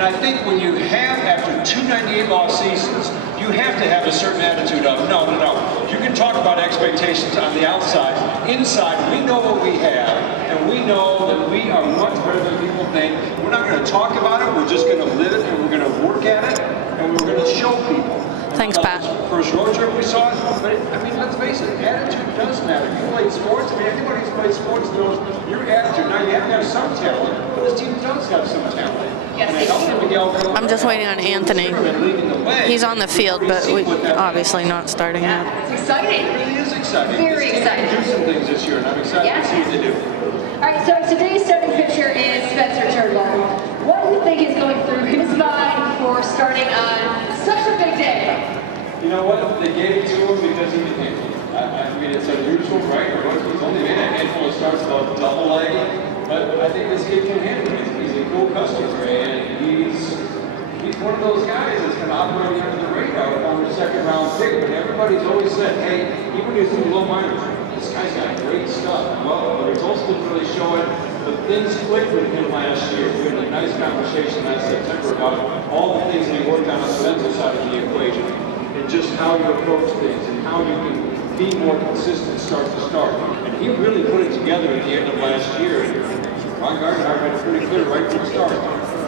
And I think when you have, after 298 loss seasons, you have to have a certain attitude of, no. You can talk about expectations on the outside. Inside, we know what we have, and we know that we are much better than people think. We're not going to talk about it, we're just going to live it, and we're going to work at it, and we're going to show people. Thanks, Pat. First road trip we saw it, but I mean, let's face it, attitude does matter. You played sports, I mean, anybody who's played sports knows your attitude. Now, you have to have some talent, but this team does have some talent. I'm just waiting on Anthony. He's on the field, but obviously not starting yet. It's exciting. It really is exciting. Very exciting. Do some things this year, and I'm excited to see what they do. All right, so today's starting pitcher is Spencer Turnbull. What do you think is going through his mind for starting on such a big day? You know what? They gave it to him because he can handle it. I mean, it's unusual, right? He's only made a handful of starts about double A, but I think this kid can handle it. He's a cool customer, and he's one of those guys that's going to operate under the radar on the second-round pick. But everybody's always said, hey, even if he's low minors, this guy's got great stuff. Well, the results didn't really show it, but things clicked with him last year. We had a nice conversation last September about all the things that he worked on the mental side of the equation, and just how you approach things and how you can be more consistent start to start. And he really put it together at the end of last year. Ron Gardner made it pretty clear right from the start.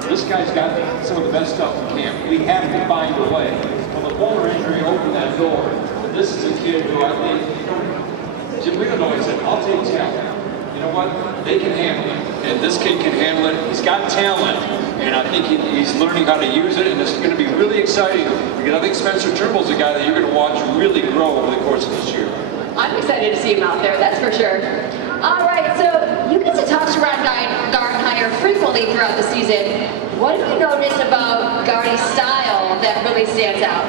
This guy's got some of the best stuff in camp. We have to find a way. Well, the Fuller injury opened that door. But this is a kid who I think, Jim Leland always said, I'll take talent. You know what? They can handle it. And this kid can handle it. He's got talent. And I think he's learning how to use it. And this is going to be really exciting. Because I think Spencer Turnbull's a guy that you're going to watch really grow over the course of this year. I'm excited to see him out there, that's for sure. All right, so you get to talk to Ron Gardner frequently throughout the season. What have you noticed about Gardy's style that really stands out?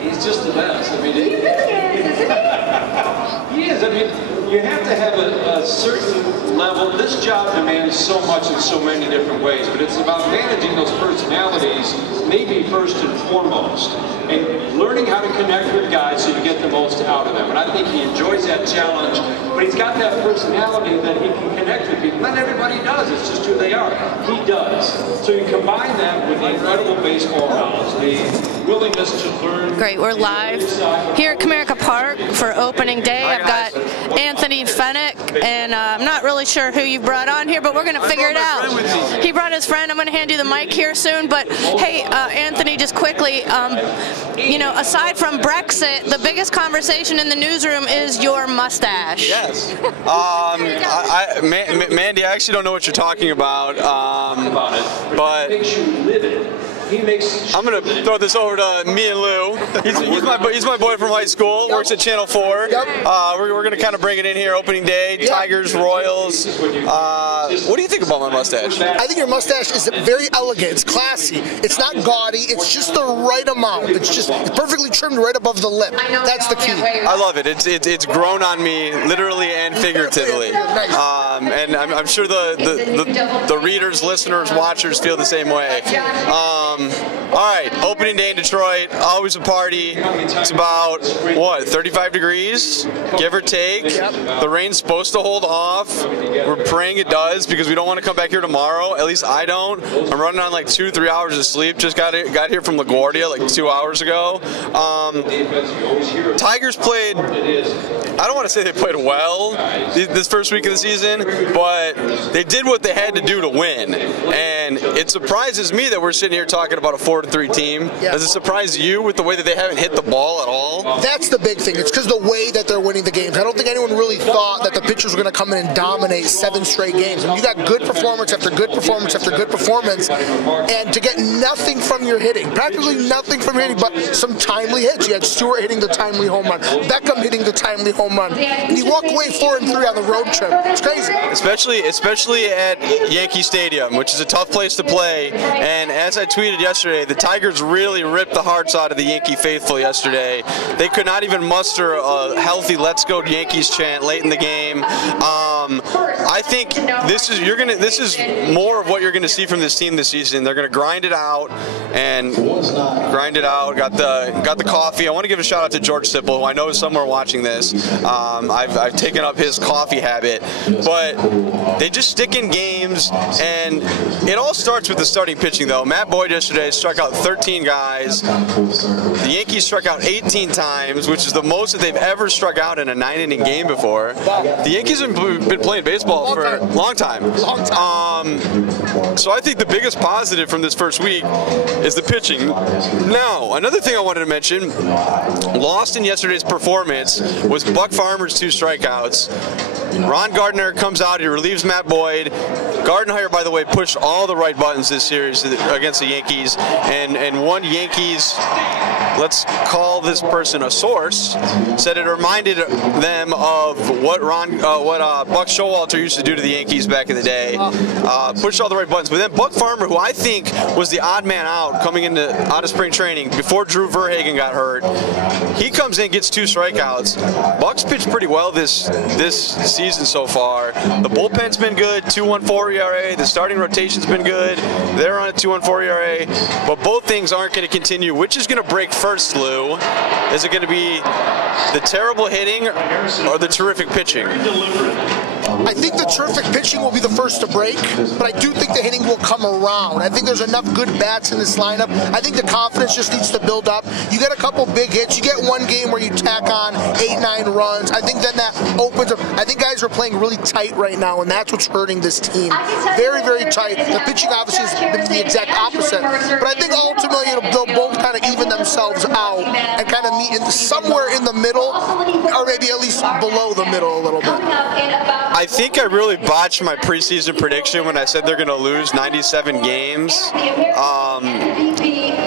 He's just the best. I mean, he really is, isn't he? He is. I mean, you have to have a certain level. This job demands so much in so many different ways, but it's about managing those personalities, maybe first and foremost, and learning how to connect with guys so you get the most out of them. And I think he enjoys that challenge, but he's got that personality that he can connect with people. Not everybody does, it's just who they are. He does. So you combine that with the incredible baseball knowledge, the willingness to learn. Great, we're live here at Comerica Park for opening day. I've got Anthony Fennick, and I'm not really sure who you brought on here, but we're going to figure it out. He brought his friend. I'm going to hand you the mic here soon, but hey, Anthony, just quickly, you know, aside from Brexit, the biggest conversation in the newsroom is your mustache. Yes. Mandy, I actually don't know what you're talking about, but I'm going to throw this over to me and Lou. He's my boy from high school, works at Channel 4. Yep. We're going to kind of bring it in here, opening day, Tigers, Royals. What do you think about my mustache? I think your mustache is very elegant. It's classy. It's not gaudy. It's just the right amount. It's perfectly trimmed right above the lip. That's the key. I love it. It's grown on me, literally and figuratively. And I'm sure the readers, listeners, watchers feel the same way. All right, opening day in Detroit, always a party. It's about, what, 35 degrees, give or take. The rain's supposed to hold off. We're praying it does because we don't want to come back here tomorrow. At least I don't. I'm running on like 2-3 hours of sleep. Just got here from LaGuardia like 2 hours ago. Tigers played, I don't want to say they played well this first week of the season, but they did what they had to do to win. And it surprises me that we're sitting here talking about a 4-3 team. Does it surprise you with the way that they haven't hit the ball at all? That's the big thing. It's because the way that they're winning the games. I don't think anyone really thought that the pitchers were going to come in and dominate 7 straight games. And you got good performance after good performance after good performance, and to get nothing from your hitting, practically nothing from your hitting, but some timely hits. You had Stewart hitting the timely home run, Beckham hitting the timely home run, and you walk away 4-3 on the road trip. It's crazy. Especially at Yankee Stadium, which is a tough place to play. And as I tweeted yesterday, the Tigers really ripped the hearts out of the Yankee faithful yesterday. They could not even muster a healthy "Let's go Yankees" chant late in the game. I think this is more of what you're gonna see from this team this season. They're gonna grind it out and grind it out. Got the coffee. I want to give a shout out to George Sipple, who I know is somewhere watching this. I've taken up his coffee habit, but they just stick in games, and it all starts with the starting pitching, though. Matt Boyd yesterday struck out 13 guys. The Yankees struck out 18 times, which is the most that they've ever struck out in a 9-inning game before. The Yankees have been playing baseball for a long time. So I think the biggest positive from this first week is the pitching. Now, another thing I wanted to mention, lost in yesterday's performance was Buck Farmer's 2 strikeouts. Ron Gardner comes out, he relieves Matt Boyd. Gardenhire, by the way, pushed all the right buttons this series against the Yankees, and one Yankees, let's call this person a source, said it reminded them of what Buck Showalter used to do to the Yankees back in the day. Pushed all the right buttons. But then Buck Farmer, who I think was the odd man out coming out of spring training before Drew Verhagen got hurt, he comes in, gets 2 strikeouts. Buck's pitched pretty well this season so far. The bullpen's been good, 2.14 ERA. The starting rotation's been good. They're on a 2.14 ERA. But both things aren't going to continue. Which is going to break first, Lou? Is it going to be the terrible hitting or the terrific pitching? I think the terrific pitching will be the first to break, but I do think the hitting will come around. I think there's enough good bats in this lineup. I think the confidence just needs to build up. You get a couple big hits. You get one game where you tack on 8-9 runs. I think then that opens up. I think guys are playing really tight right now, and that's what's hurting this team. Very, very tight. The pitching obviously has been the exact opposite, but I think ultimately they'll both kind of even themselves out and kind of meet somewhere in the middle, or maybe at least below the middle a little bit. I think I really botched my preseason prediction when I said they're going to lose 97 games.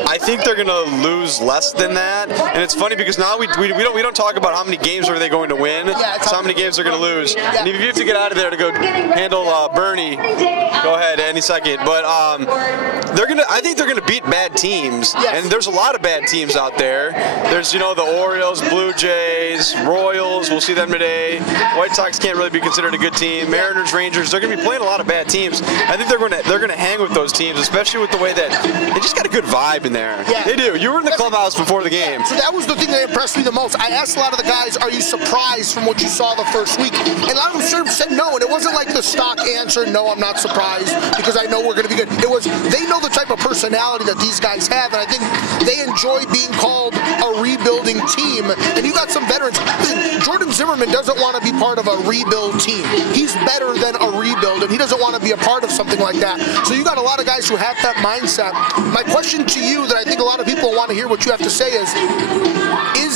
I think they're going to lose less than that, and it's funny because now we don't talk about how many games are they going to win. It's how many games they're going to lose. And if you have to get out of there to go handle Bernie, go ahead any second. But I think they're going to beat bad teams, and there's a lot of bad teams out there. There's the Orioles, Blue Jays, Royals. We'll see them today. White Sox can't really be considered a good team. Mariners, Rangers. They're going to be playing a lot of bad teams. I think they're going to hang with those teams, especially with the way that they just got a good vibe in there. Yeah. They do. You were in the clubhouse before the game. So that was the thing that impressed me the most. I asked a lot of the guys, "Are you surprised from what you saw the first week?" And a lot of them said no. And it wasn't like the stock answer, "No, I'm not surprised because I know we're going to be good." It was they know the type of personality that these guys have, and I think they enjoy being called a rebuilding team. And you got some veterans. Listen, Jordan Zimmerman doesn't want to be part of a rebuild team. He's better than a rebuild, and he doesn't want to be a part of something like that. So you got a lot of guys who have that mindset. My question to you that I think a lot of people want to hear what you have to say is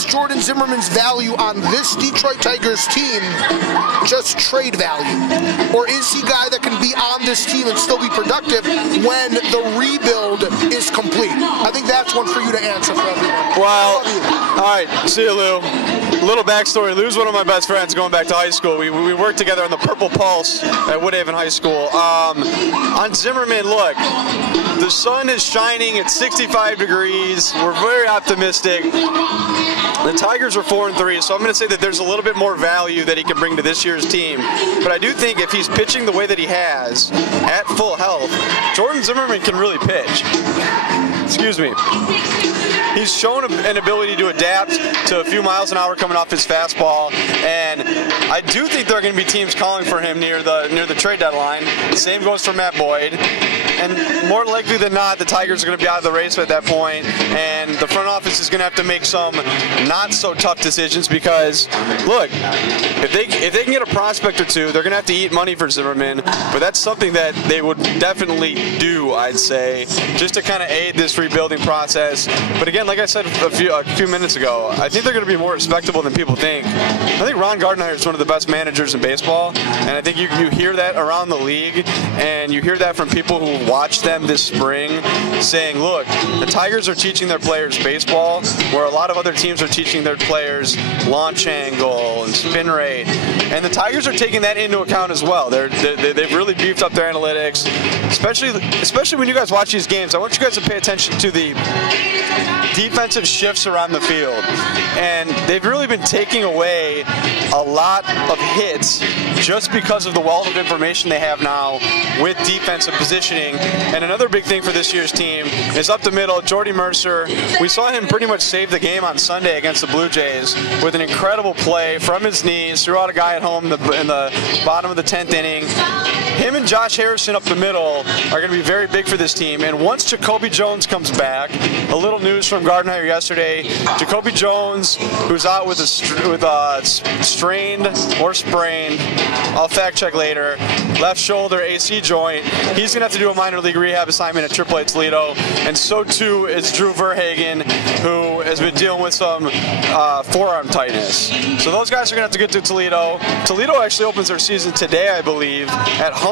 Jordan Zimmerman's value on this Detroit Tigers team just trade value? Or is he a guy that can be on this team and still be productive when the rebuild is complete? I think that's one for you to answer for everyone. Well, all right, see you, Lou. A little backstory. Lou's one of my best friends going back to high school. We worked together on the Purple Pulse at Woodhaven High School. On Zimmerman, look, the sun is shining at 65 degrees. We're very optimistic. The Tigers are 4-3, so I'm going to say that there's a little bit more value that he can bring to this year's team. But I do think if he's pitching the way that he has, at full health, Jordan Zimmerman can really pitch. Excuse me. He's shown an ability to adapt to a few miles an hour coming off his fastball, and I do think there are going to be teams calling for him near the trade deadline. The same goes for Matt Boyd, and more likely than not, the Tigers are going to be out of the race at that point, and the front office is going to have to make some not so tough decisions because, look, if they can get a prospect or two, they're going to have to eat money for Zimmerman, but that's something that they would definitely do, I'd say, just to kind of aid this rebuilding process. But again, like I said a few minutes ago, I think they're going to be more respectable than people think. I think Ron Gardenhire is one of the best managers in baseball, and I think you hear that around the league, and you hear that from people who watch them this spring, saying, look, the Tigers are teaching their players baseball, where a lot of other teams are teaching their players launch angle and spin rate, and the Tigers are taking that into account as well. They've really beefed up their analytics, especially when you guys watch these games. I want you guys to pay attention to the defensive shifts around the field. field. And they've really been taking away a lot of hits just because of the wealth of information they have now with defensive positioning. And another big thing for this year's team is up the middle, Jordy Mercer. We saw him pretty much save the game on Sunday against the Blue Jays with an incredible play from his knees, threw out a guy at home in the bottom of the 10th inning. Him and Josh Harrison up the middle are going to be very big for this team. And once Jacoby Jones comes back, a little news from Gardenhire yesterday, Jacoby Jones, who's out with a strained or sprained, I'll fact check later, left shoulder AC joint, he's going to have to do a minor league rehab assignment at AAA Toledo. And so too is Drew Verhagen, who has been dealing with some forearm tightness. So those guys are going to have to get to Toledo. Toledo actually opens their season today, I believe, at home.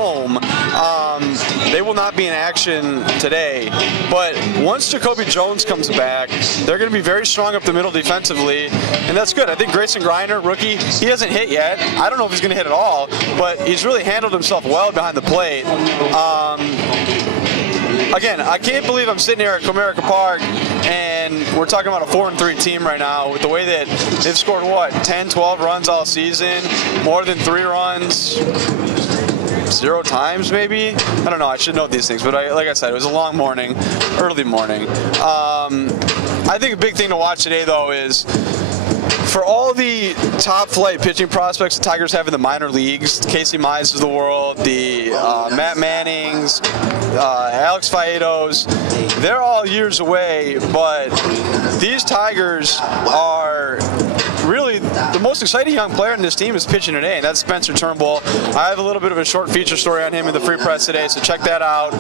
They will not be in action today. But once Jacoby Jones comes back, they're going to be very strong up the middle defensively, and that's good. I think Grayson Griner, rookie, he hasn't hit yet. I don't know if he's going to hit at all, but he's really handled himself well behind the plate. Again, I can't believe I'm sitting here at Comerica Park and we're talking about a 4-3 team right now with the way that they've scored, what, 10, 12 runs all season, more than 3 runs, 0 times maybe? I don't know, I should know these things, but like I said, it was a long morning, early morning. I think a big thing to watch today, though, is for all the top flight pitching prospects the Tigers have in the minor leagues, Casey Mize of the world, the Matt Mannings, Alex Faedos, they're all years away, but these Tigers are really the most exciting young player in this team is pitching today, and that's Spencer Turnbull. I have a little bit of a short feature story on him in the Free Press today, so check that out.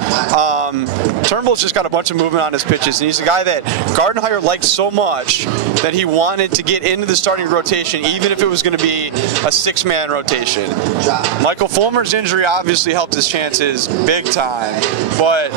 Turnbull's just got a bunch of movement on his pitches, and he's a guy that Gardenhire liked so much that he wanted to get into the starting rotation, even if it was going to be a 6-man rotation. Michael Fulmer's injury obviously helped his chances big time, but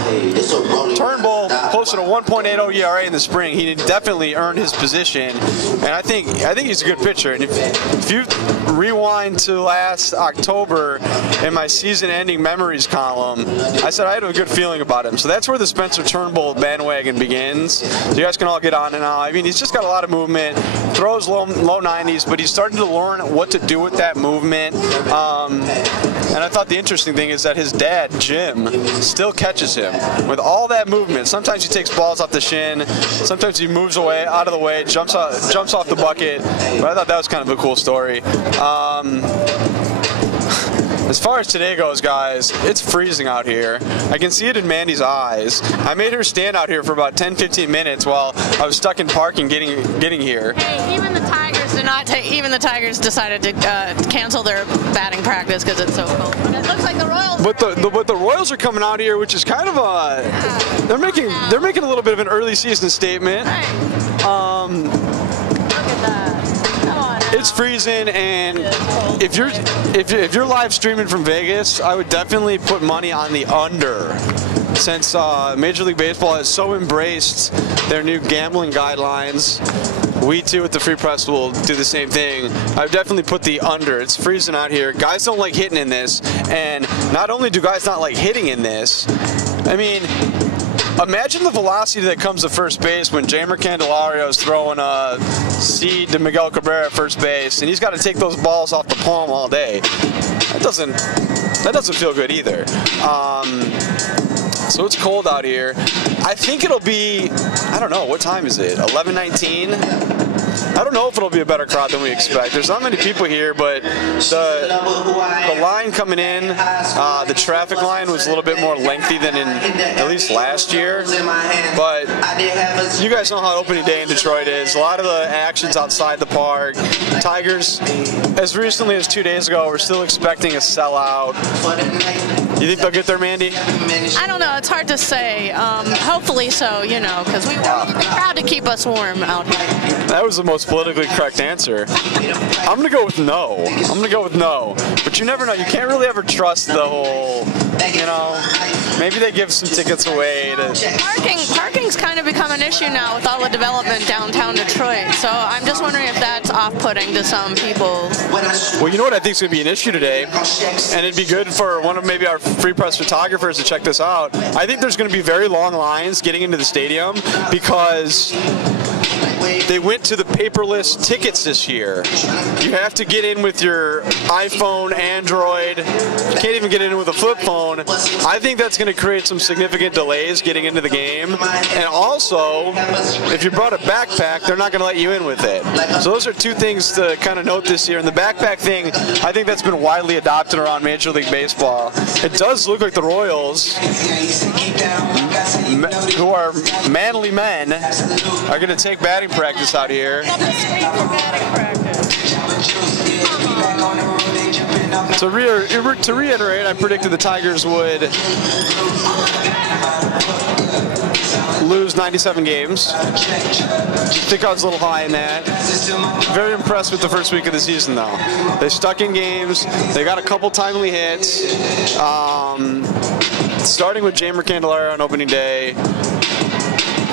Turnbull posted a 1.80 ERA in the spring. He definitely earned his position, and I think he's a good pitcher. And if you rewind to last October in my season-ending memories column, I said I had a good feeling about him. So that's where the Spencer Turnbull bandwagon begins. So you guys can all get on and on. I mean, he's just got a lot of movement, throws low 90s, but he's starting to learn what to do with that movement. And I thought the interesting thing is that his dad, Jim, still catches him with all that movement. Sometimes he takes balls off the shin, sometimes he moves away, out of the way, jumps off the bucket. But I thought that was kind of a cool story. As far as today goes, guys, it's freezing out here. I can see it in Mandy's eyes. I made her stand out here for about 10-15 minutes while I was stuck in parking getting here. Hey, even the Tigers did not take. Even the Tigers decided to cancel their batting practice because it's so cold. But it looks like the Royals. But the Royals are coming out here, which is kind of a. They're making a little bit of an early season statement. Right. Look at that. It's freezing, and if you're live streaming from Vegas, I would definitely put money on the under, since Major League Baseball has so embraced their new gambling guidelines. We too at the Free Press will do the same thing. I would definitely put the under. It's freezing out here. Guys don't like hitting in this, and not only do guys not like hitting in this, I mean, imagine the velocity that comes to first base when Jamer Candelario is throwing a seed to Miguel Cabrera at first base, and he's got to take those balls off the palm all day. That doesn't feel good either. So it's cold out here. I think it'll be, I don't know, what time is it? 11:19? I don't know if it'll be a better crowd than we expect. There's not many people here, but the line coming in, the traffic line was a little bit more lengthy than in at least last year. But you guys know how opening day in Detroit is. A lot of the action's outside the park. Tigers, as recently as 2 days ago, we're still expecting a sellout. You think they'll get there, Mandy? I don't know. It's hard to say. Hopefully so, you know, because we want the crowd to keep us warm out here. That was the most politically correct answer. I'm going to go with no. But you never know. You can't really ever trust the whole, you know, maybe they give some tickets away to... Parking's kind of become an issue now with all the development downtown Detroit. So I'm just wondering if that's off-putting to some people. Well, you know what I think is going to be an issue today? And it'd be good for one of maybe our Free Press photographers to check this out. I think there's going to be very long lines getting into the stadium because they went to the paperless tickets this year. You have to get in with your iPhone, Android. You can't even get in with a flip phone. I think that's going to create some significant delays getting into the game. And also, if you brought a backpack, they're not going to let you in with it. So those are two things to kind of note this year. And the backpack thing, I think that's been widely adopted around Major League Baseball. It does look like the Royals, who are manly men, are going to take batting practice out here. To reiterate, I predicted the Tigers would lose 97 games. I think I was a little high in that. Very impressed with the first week of the season, though. They stuck in games. They got a couple timely hits. Starting with Jamer Candelario on opening day.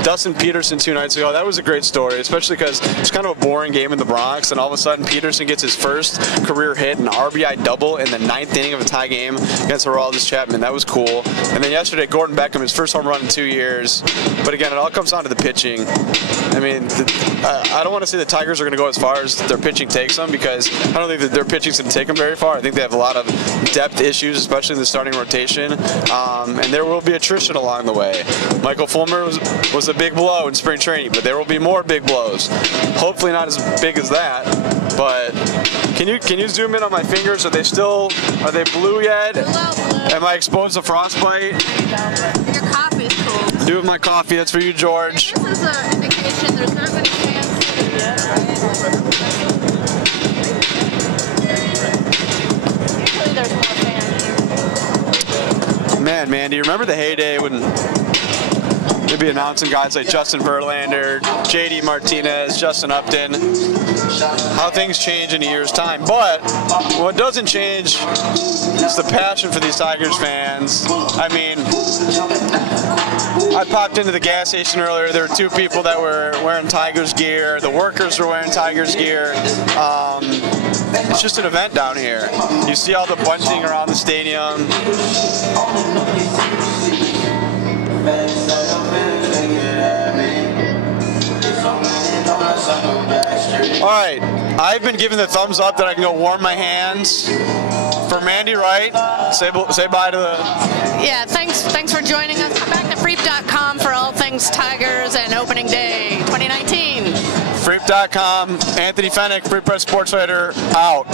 Dustin Peterson 2 nights ago. That was a great story, especially because it's kind of a boring game in the Bronx, and all of a sudden Peterson gets his first career hit, an RBI double in the 9th inning of a tie game against Aroldis Chapman. That was cool. And then yesterday, Gordon Beckham, his first home run in 2 years. But again, it all comes down to the pitching. I mean, I don't want to say the Tigers are going to go as far as their pitching takes them, because I don't think that their pitching's going to take them very far. I think they have a lot of depth issues, especially in the starting rotation. And there will be attrition along the way. Michael Fulmer was a big blow in spring training, but there will be more big blows. Hopefully not as big as that, but can you zoom in on my fingers? Are they blue yet? Am I exposed to frostbite? Your coffee is cool. Do with my coffee. That's for you, George. This is an indication there's not many fans sitting yet, right? Usually there's more fans. Man, do you remember the heyday when they'd be announcing guys like Justin Verlander, JD Martinez, Justin Upton, how things change in a year's time. But what doesn't change is the passion for these Tigers fans. I mean, I popped into the gas station earlier. There were 2 people that were wearing Tigers gear. The workers were wearing Tigers gear. It's just an event down here. You see all the bunting around the stadium. All right, I've been given the thumbs up that I can go warm my hands. For Mandy Wright, say bye to the... Yeah, thanks for joining us. Come back to Freep.com for all things Tigers and opening day 2019. Freep.com, Anthony Fennick, Free Press Sports Writer, out.